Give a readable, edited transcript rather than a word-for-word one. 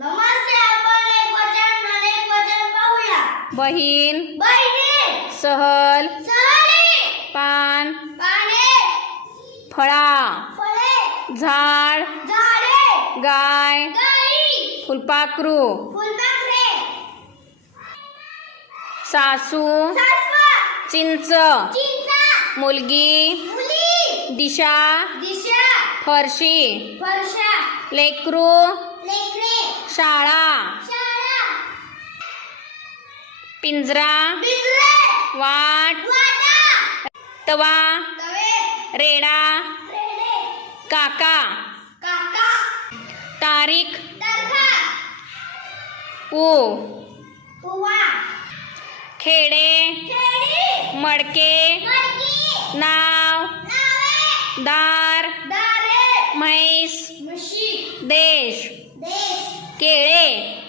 नमस्ते. आपण एक वचन अनेक वचन पाहूया. बहीण, बहिणी, सहल, सहली, पान, पाने, फळा, फळे, झाड, झाडे, गाय, गाई, फुलपाखरू, फुलपाखरे, सासू, सासवा, चिंच, चिंचा, मुलगी, मुली, दिशा, दिशा, फरशी, फरशा, लेकरू, लेकरे, शाळा, शाळा, पिंजरा, पिंजरे, वाट, वाटा, तवा, तवे, रेडा, रेडे, काका, काका, तारीख, तारखा, पू, पुवा, खेडे, खेडी, मडके, मडकी, नाव, नावे, दार, दारे, म्हैस, म्हशी, देश, देश, केळे,